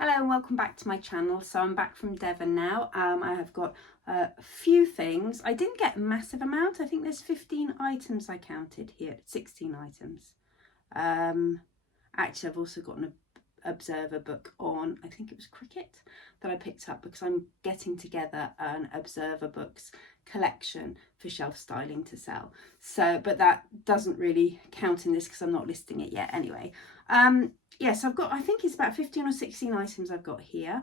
Hello and welcome back to my channel. So I'm back from Devon now. I have got a few things. I didn't get a massive amount. I think there's 15 items I counted here, 16 items. Actually, I've also got an observer book on, I think it was cricket, that I picked up because I'm getting together an observer books collection for shelf styling to sell. So, but that doesn't really count in this because I'm not listing it yet anyway. Yes, I've got, I think it's about 15 or 16 items I've got here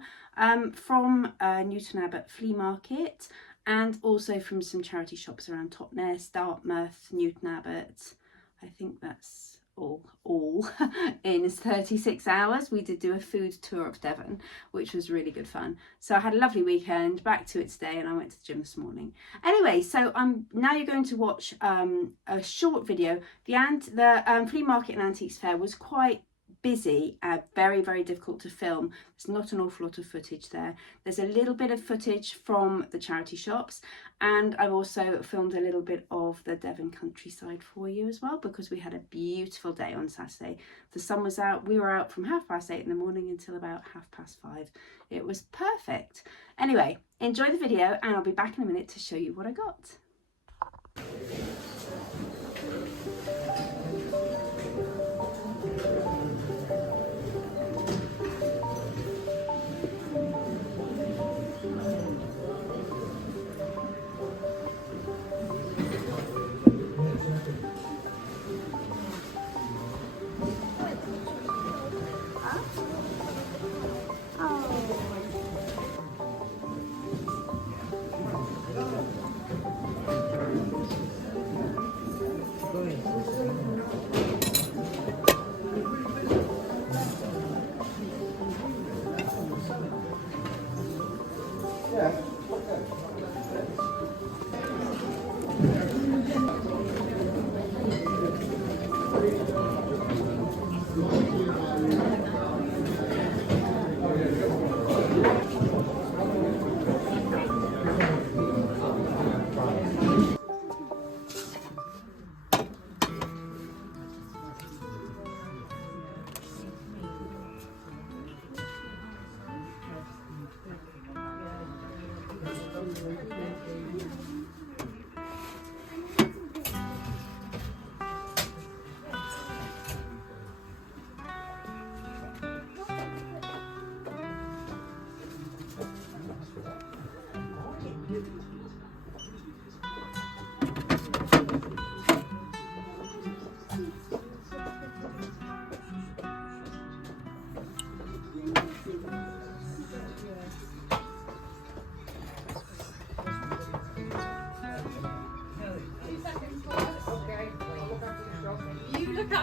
from Newton Abbot Flea Market, and also from some charity shops around Totnes, Dartmouth, Newton Abbot. I think that's all in 36 hours. We did do a food tour of Devon, which was really good fun. So I had a lovely weekend, back to it today, and I went to the gym this morning. Anyway, so now you're going to watch a short video. The flea market and antiques fair was quite busy, very, very difficult to film. There's not an awful lot of footage there. There's a little bit of footage from the charity shops, and I've also filmed a little bit of the Devon countryside for you as well, because we had a beautiful day on Saturday. The sun was out. We were out from 8:30 in the morning until about 5:30. It was perfect. Anyway, enjoy the video and I'll be back in a minute to show you what I got.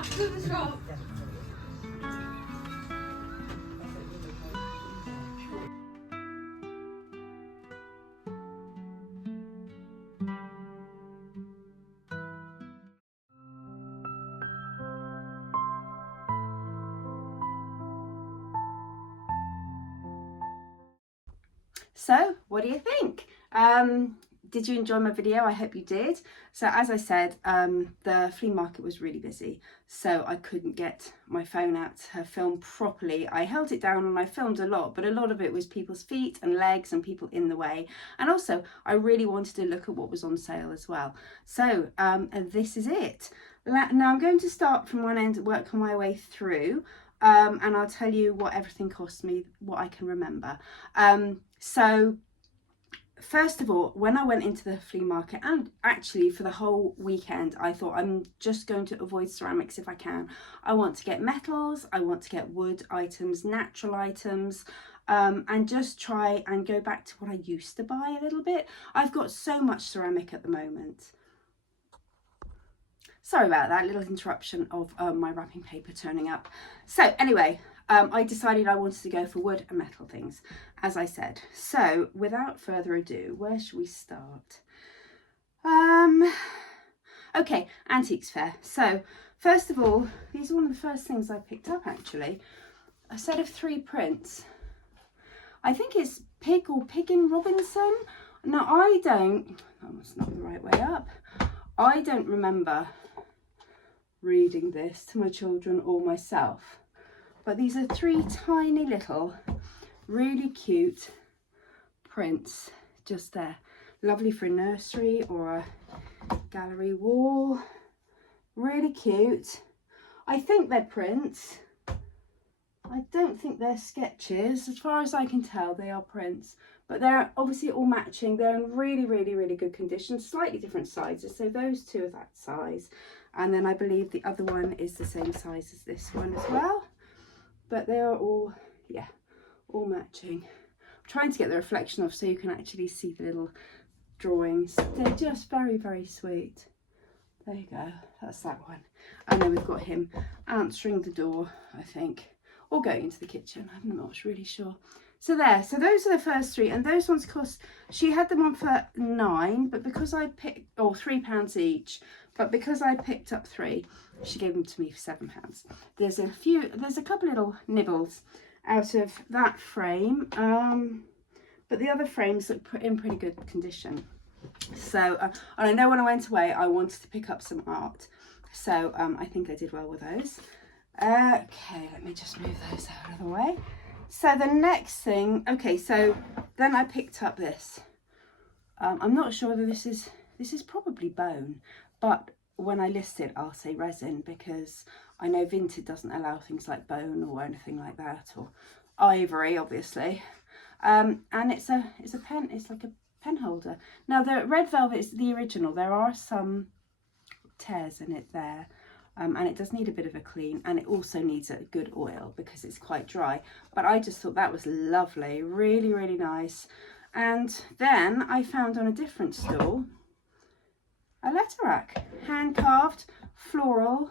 To the shop. So what do you think? Did you enjoy my video? I hope you did. So as I said, the flea market was really busy, so I couldn't get my phone out to film properly. I held it down and I filmed a lot, but a lot of it was people's feet and legs and people in the way. And also I really wanted to look at what was on sale as well. So this is it. Now I'm going to start from one end and work my way through. And I'll tell you what everything cost me, what I can remember. So first of all, when I went into the flea market, and actually for the whole weekend, I thought I'm just going to avoid ceramics if I can. I want to get metals, I want to get wood items, natural items, and just try and go back to what I used to buy a little bit. I've got so much ceramic at the moment. Sorry about that little interruption of my wrapping paper turning up. So anyway, I decided I wanted to go for wood and metal things, as I said. So without further ado, where should we start? Okay, antiques fair. So first of all, these are one of the first things I picked up actually. A set of 3 prints. I think it's Pig or Piggin Robinson. Now I don't, that's not the right way up. I don't remember reading this to my children or myself, but these are 3 tiny little Really cute prints just there. Lovely for a nursery or a gallery wall. Really cute. I think they're prints. I don't think they're sketches. As far as I can tell, they are prints. But they're obviously all matching. They're in really, really, really good condition. Slightly different sizes. So those two are that size. And then I believe the other one is the same size as this one as well. But they are all, yeah, all matching. I'm trying to get the reflection off so you can actually see the little drawings. They're just very, very sweet. There you go. That's that one. And then we've got him answering the door, I think. Or going into the kitchen. I'm not really sure. So there. So those are the first three. And those ones cost, she had them on for £9, but because I picked, or £3 each. But because I picked up 3, she gave them to me for £7. There's a couple little nibbles out of that frame. But the other frames look in pretty good condition. So, and I know when I went away, I wanted to pick up some art. So I think I did well with those. Okay, let me just move those out of the way. So the next thing, okay, so then I picked up this. I'm not sure whether this is probably bone, but when I list it, I'll say resin because I know Vinted doesn't allow things like bone or anything like that, or ivory, obviously. And it's a pen. It's like a pen holder. Now the red velvet is the original. There are some tears in it there. And it does need a bit of a clean, and it also needs a good oil because it's quite dry. But I just thought that was lovely, really, really nice. And then I found on a different stall a letter rack, hand carved, floral,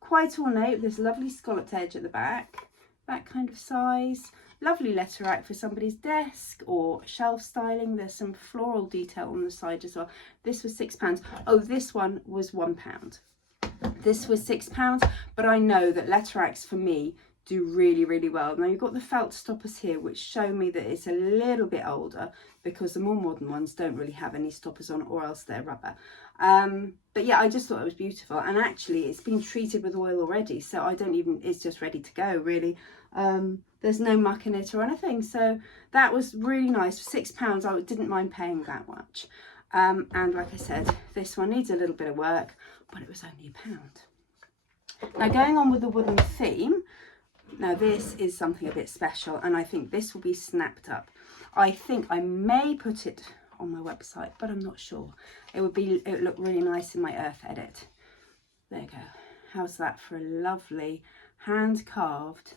quite ornate with this lovely scalloped edge at the back, that kind of size. Lovely letter rack for somebody's desk or shelf styling. There's some floral detail on the side as well. This was £6. Oh, this one was £1. This was £6, but I know that letter racks for me do really, really well. Now you've got the felt stoppers here, which show me that it's a little bit older because the more modern ones don't really have any stoppers on, or else they're rubber. But yeah, I just thought it was beautiful. And actually it's been treated with oil already, so it's just ready to go, really. There's no muck in it or anything. So that was really nice. For £6, I didn't mind paying that much. And like I said, this one needs a little bit of work, but it was only £1. Now going on with the wooden theme, now this is something a bit special, and I think this will be snapped up. I think I may put it on my website, but I'm not sure. It would look really nice in my earth edit. There you go. How's that for a lovely hand carved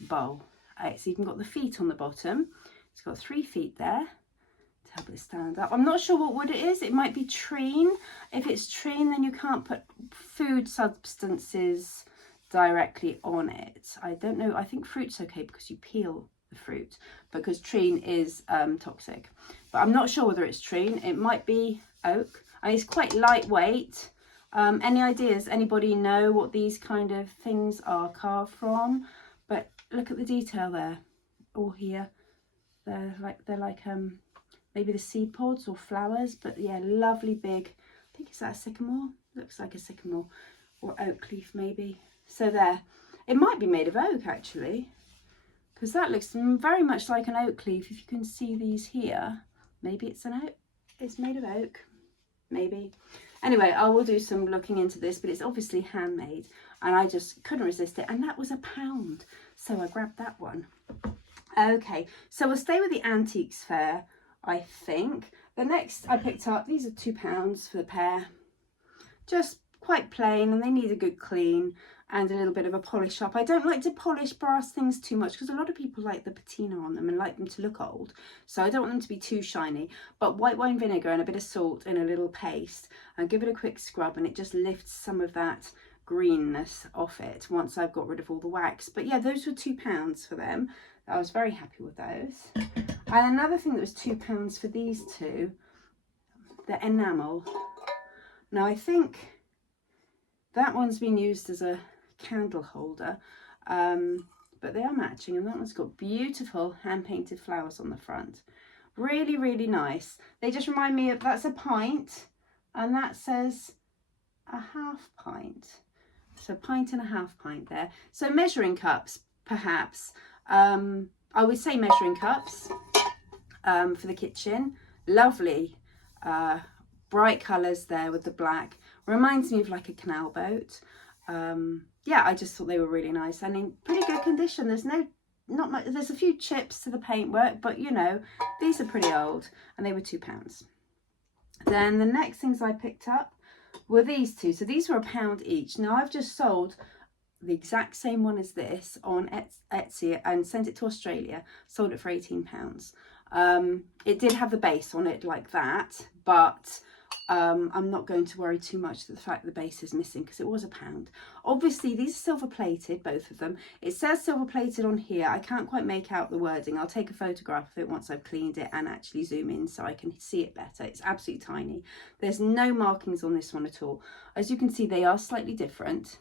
bowl? It's even got the feet on the bottom. It's got 3 feet there to help it stand up. I'm not sure what wood it is. It might be treen. If it's treen, then you can't put food substances directly on it. I don't know. I think fruit's okay because you peel the fruit, because treen is toxic. But I'm not sure whether it's treen. It might be oak. And it's quite lightweight. Any ideas? Anybody know what these kind of things are carved from? But look at the detail there, or here. They're like maybe the seed pods or flowers, but yeah, lovely big. I think, is that a sycamore? Looks like a sycamore, or oak leaf maybe. So there, it might be made of oak actually, because that looks very much like an oak leaf. If you can see these here, maybe it's an oak. It's made of oak, maybe. Anyway, I will do some looking into this, but it's obviously handmade, and I just couldn't resist it. And that was £1, so I grabbed that one. Okay, so we'll stay with the antiques fair, I think. The next I picked up, these are £2 for the pair. Just quite plain, and they need a good clean and a little bit of a polish up. I don't like to polish brass things too much because a lot of people like the patina on them and like them to look old. So I don't want them to be too shiny. But white wine vinegar and a bit of salt in a little paste, and give it a quick scrub, and it just lifts some of that greenness off it once I've got rid of all the wax. But yeah, those were £2 for them. I was very happy with those. And another thing that was £2 for these two, the enamel. Now I think that one's been used as a candle holder, but they are matching, and that one's got beautiful hand painted flowers on the front. Really, really nice. They just remind me of, that's a pint, and that says a half pint. So pint and a half pint there. So measuring cups, perhaps. I I would say measuring cups for the kitchen. Lovely bright colours there with the black. Reminds me of like a canal boat. Yeah, I just thought they were really nice and in pretty good condition. There's not much, there's a few chips to the paintwork, but you know, these are pretty old, and they were £2. Then the next things I picked up were these two. So these were £1 each. Now I've just sold the exact same one as this on Etsy and sent it to Australia. Sold it for £18. It did have the base on it like that, but I'm not going to worry too much that the fact the base is missing, because it was £1. Obviously these are silver plated, both of them. It says silver plated on here. I can't quite make out the wording. I'll take a photograph of it once I've cleaned it and actually zoom in so I can see it better. It's absolutely tiny. There's no markings on this one at all. As you can see, they are slightly different,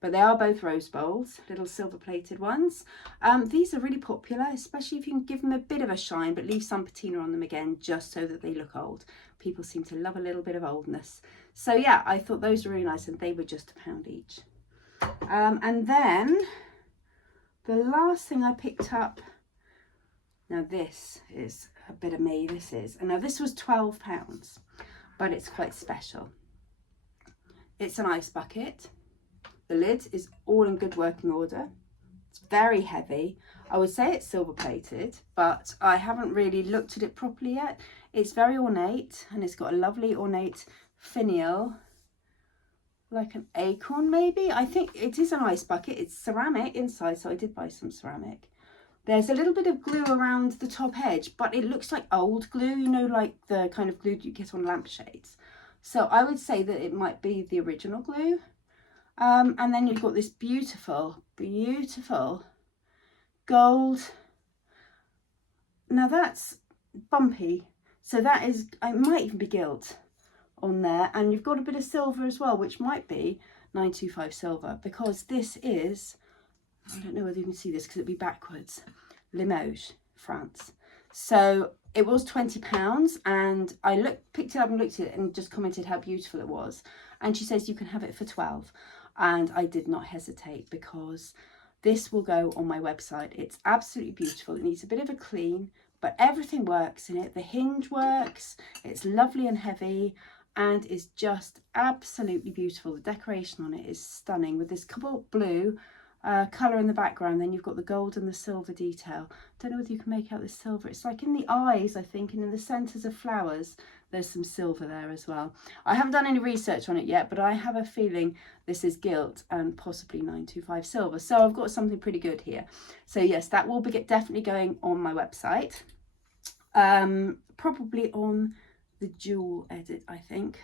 but they are both rose bowls, little silver plated ones. These are really popular, especially if you can give them a bit of a shine but leave some patina on them again, just so that they look old. People seem to love a little bit of oldness. So yeah, I thought those were really nice, and they were just £1 each. And then the last thing I picked up, now this is a bit of me, this is, and now this was £12, but it's quite special. It's an ice bucket. The lid is all in good working order. It's very heavy. I would say it's silver plated, but I haven't really looked at it properly yet. It's very ornate, and it's got a lovely ornate finial, like an acorn maybe. I think it is an ice bucket. It's ceramic inside, so I did buy some ceramic. There's a little bit of glue around the top edge, but it looks like old glue, you know, like the kind of glue that you get on lampshades. So I would say that it might be the original glue. And then you've got this beautiful, beautiful gold. Now that's bumpy, so that is, it might even be gilt on there, and you've got a bit of silver as well, which might be 925 silver, because this is, I don't know whether you can see this because it'd be backwards, Limoges, France. So it was £20, and I picked it up and looked at it and just commented how beautiful it was, and she says you can have it for 12. And I did not hesitate, because this will go on my website. It's absolutely beautiful. It needs a bit of a clean, but everything works in it. The hinge works. It's lovely and heavy, and is just absolutely beautiful. The decoration on it is stunning, with this cobalt blue colour in the background. Then you've got the gold and the silver detail. Don't know whether you can make out this silver. It's like in the eyes, I think, and in the centres of flowers. There's some silver there as well. I haven't done any research on it yet, but I have a feeling this is gilt and possibly 925 silver. So I've got something pretty good here. So yes, that will be definitely going on my website. Probably on the jewel edit, I think,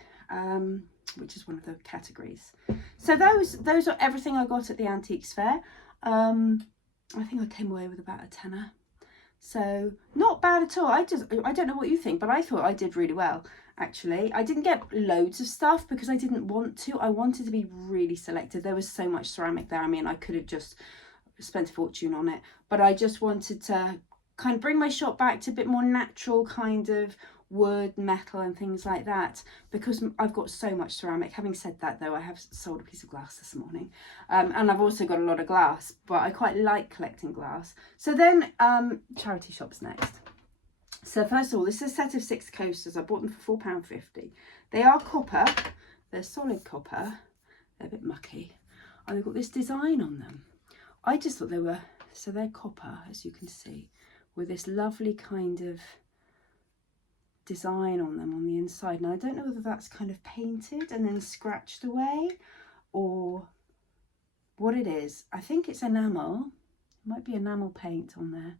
which is one of the categories. So those are everything I got at the antiques fair. I think I came away with about a tenner. So not bad at all. I don't know what you think, but I thought I did really well, actually. I didn't get loads of stuff because I didn't want to. I wanted to be really selective. There was so much ceramic there. I mean, I could have just spent a fortune on it, but I just wanted to kind of bring my shop back to a bit more natural kind of wood, metal and things like that, because I've got so much ceramic. Having said that though, I have sold a piece of glass this morning, and I've also got a lot of glass, but I quite like collecting glass. So then charity shops next. So first of all, this is a set of 6 coasters. I bought them for £4.50. They are copper, they're solid copper, they're a bit mucky, and they've got this design on them. I just thought they were, so they're copper, as you can see, with this lovely kind of design on them on the inside. Now I don't know whether that's kind of painted and then scratched away or what it is. I think it's enamel. It might be enamel paint on there,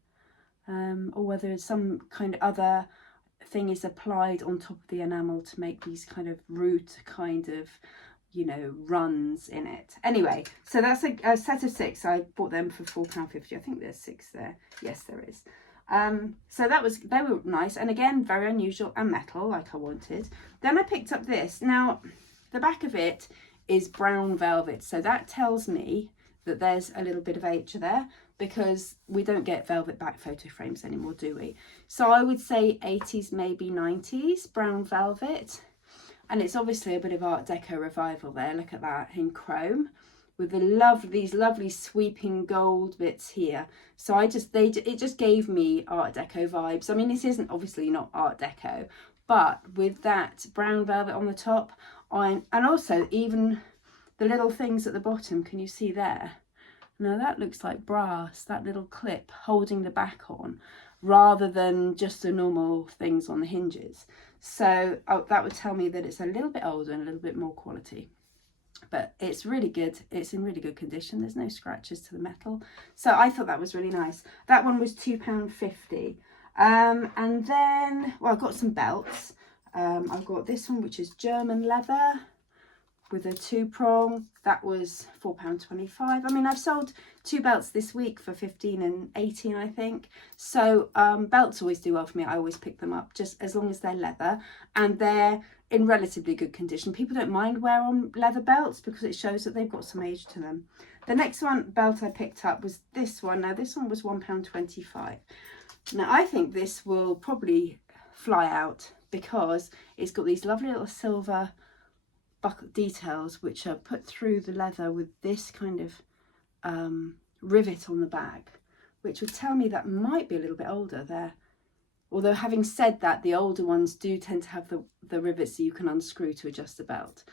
or whether it's some kind of other thing is applied on top of the enamel to make these kind of root kind of, you know, runs in it. Anyway, so that's a set of 6. I bought them for £4.50. I think there's 6 there. Yes, there is. So they were nice, and again very unusual and metal like I wanted. Then I picked up this. Now the back of it is brown velvet, so that tells me that there's a little bit of age there, because we don't get velvet back photo frames anymore, do we? So I would say 80s, maybe 90s brown velvet, and it's obviously a bit of Art Deco revival there. Look at that in chrome. with these lovely sweeping gold bits here. So it just gave me Art Deco vibes. I mean, this isn't obviously not Art Deco, but with that brown velvet on the top, and also even the little things at the bottom, can you see there? Now that looks like brass, that little clip holding the back on, rather than just the normal things on the hinges. So that would tell me that it's a little bit older and a little bit more quality. But it's really good. It's in really good condition. There's no scratches to the metal. So I thought that was really nice. That one was £2.50. And then, well, I've got some belts. I've got this one, which is German leather with a 2-prong. That was £4.25. I mean, I've sold 2 belts this week for 15 and 18, I think. So belts always do well for me. I always pick them up, just as long as they're leather and they're in relatively good condition. People don't mind wear on leather belts because it shows that they've got some age to them. The next belt I picked up was this one. Now this one was £1.25. Now I think this will probably fly out because it's got these lovely little silver buckle details which are put through the leather with this kind of rivet on the back, which would tell me that might be a little bit older there. Although having said that, the older ones do tend to have the rivets that you can unscrew to adjust the belt.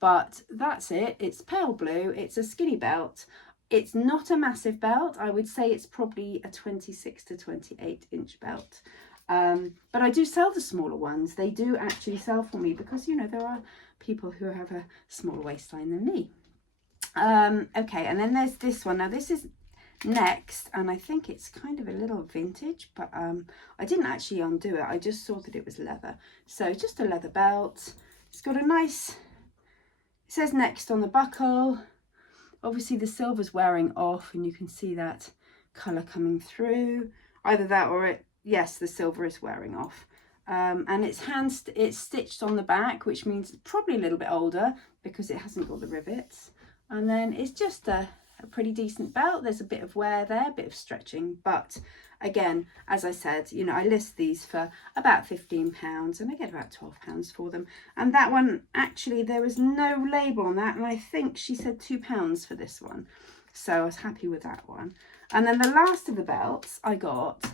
But that's it. It's pale blue. It's a skinny belt. It's not a massive belt. I would say it's probably a 26 to 28 inch belt. But I do sell the smaller ones. They do actually sell for me because, you know, there are people who have a smaller waistline than me. Okay, and then there's this one. Now this is next, and I think it's kind of a little vintage, but I didn't actually undo it. I just saw that it was leather. So just a leather belt. It's got a nice, it says next on the buckle. Obviously the silver's wearing off and you can see that colour coming through. Either that or yes, the silver is wearing off. And it's stitched on the back, which means it's probably a little bit older because it hasn't got the rivets. And then it's just a pretty decent belt. There's a bit of wear there, a bit of stretching, but again, as I said, you know, I list these for about £15 and I get about £12 for them. And that one, actually, there was no label on that, and I think she said £2 for this one, so I was happy with that one. And then the last of the belts I got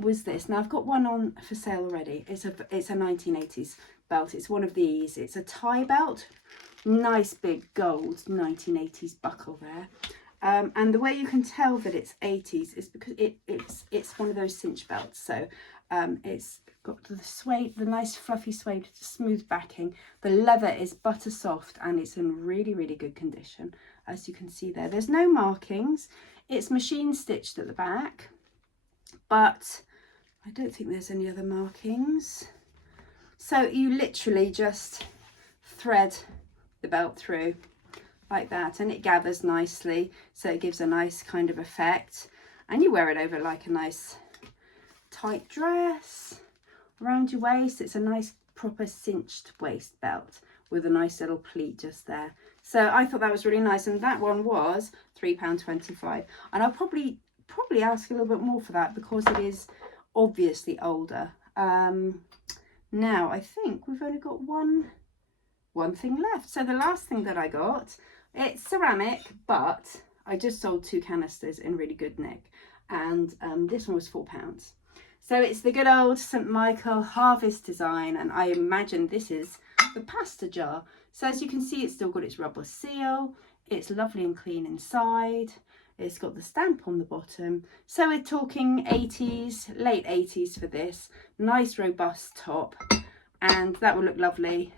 was this. Now I've got one on for sale already. It's a 1980s belt. It's one of these. It's a tie belt. Nice big gold 1980s buckle there. And the way you can tell that it's 80s is because it's one of those cinch belts. So it's got the suede, the nice fluffy suede, smooth backing. The leather is butter soft and it's in really, really good condition, as you can see there. There's no markings. It's machine stitched at the back, but I don't think there's any other markings. So you literally just thread the belt through like that and it gathers nicely, so it gives a nice kind of effect, and you wear it over like a nice tight dress around your waist. It's a nice proper cinched waist belt with a nice little pleat just there. So I thought that was really nice, and that one was £3.25, and I'll probably ask a little bit more for that because it is obviously older. Now I think we've only got one thing left. So the last thing that I got, it's ceramic, but I just sold 2 canisters in really good nick, and this one was £4. So it's the good old St Michael harvest design, and I imagine this is the pasta jar. So as you can see, it's still got its rubber seal. It's lovely and clean inside. It's got the stamp on the bottom. So we're talking 80s, late 80s for this. Nice robust top, and that will look lovely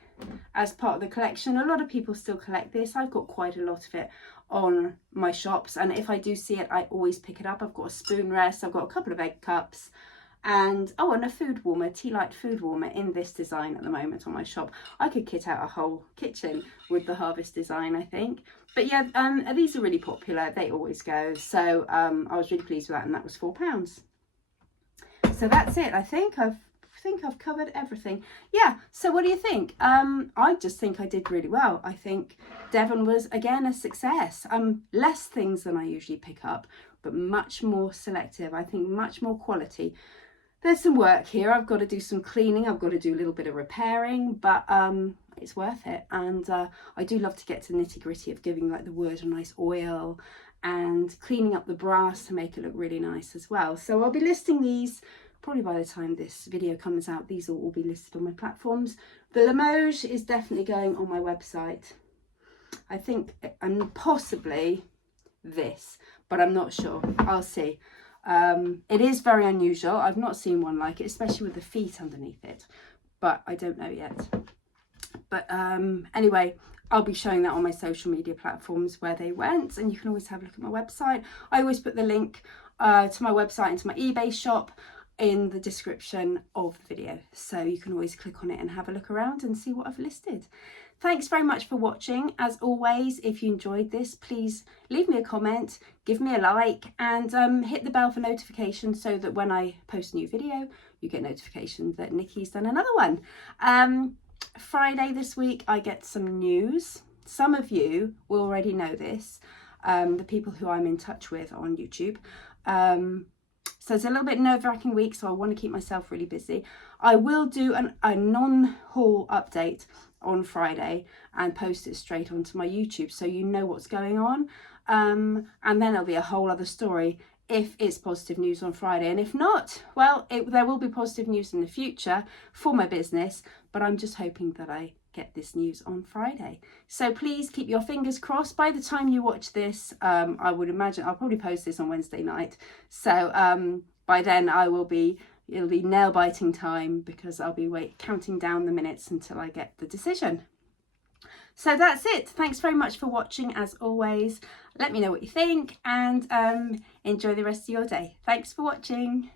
as part of the collection. A lot of people still collect this. I've got quite a lot of it on my shops, and if I do see it, I always pick it up. I've got a spoon rest, I've got a couple of egg cups, and a food warmer, tea light food warmer in this design at the moment on my shop. I could kit out a whole kitchen with the harvest design, I think. But yeah, these are really popular. They always go. So I was really pleased with that, and that was £4. So that's it. I think I've covered everything. Yeah, so what do you think? I just think I did really well. I think Devon was again a success. Less things than I usually pick up, but much more selective. I think much more quality. there's some work here. I've got to do some cleaning, I've got to do a little bit of repairing, but it's worth it. And I do love to get to the nitty gritty of giving like the wood a nice oil and cleaning up the brass to make it look really nice as well. So I'll be listing these probably by the time this video comes out. These will all be listed on my platforms. The Limoges is definitely going on my website. I think, and possibly this, but I'm not sure. I'll see. It is very unusual. I've not seen one like it, especially with the feet underneath it, but I don't know yet. But anyway, I'll be showing that on my social media platforms where they went, and you can always have a look at my website. I always put the link to my website and to my eBay shop in the description of the video, so you can always click on it and have a look around and see what I've listed. Thanks very much for watching. As always, if you enjoyed this, please leave me a comment, give me a like, and hit the bell for notifications so that when I post a new video, you get notification that Nikki's done another one. Friday this week, I get some news. Some of you will already know this, the people who I'm in touch with on YouTube. So it's a little bit nerve-wracking week, so I want to keep myself really busy. I will do a non-haul update on Friday and post it straight onto my YouTube so you know what's going on. And then it'll be a whole other story if it's positive news on Friday. And if not, well, there will be positive news in the future for my business, but I'm just hoping that I get this news on Friday. So please keep your fingers crossed. By the time you watch this, I would imagine I'll probably post this on Wednesday night. So by then it'll be nail biting time, because I'll be counting down the minutes until I get the decision. So that's it. Thanks very much for watching. As always, let me know what you think, and enjoy the rest of your day. Thanks for watching.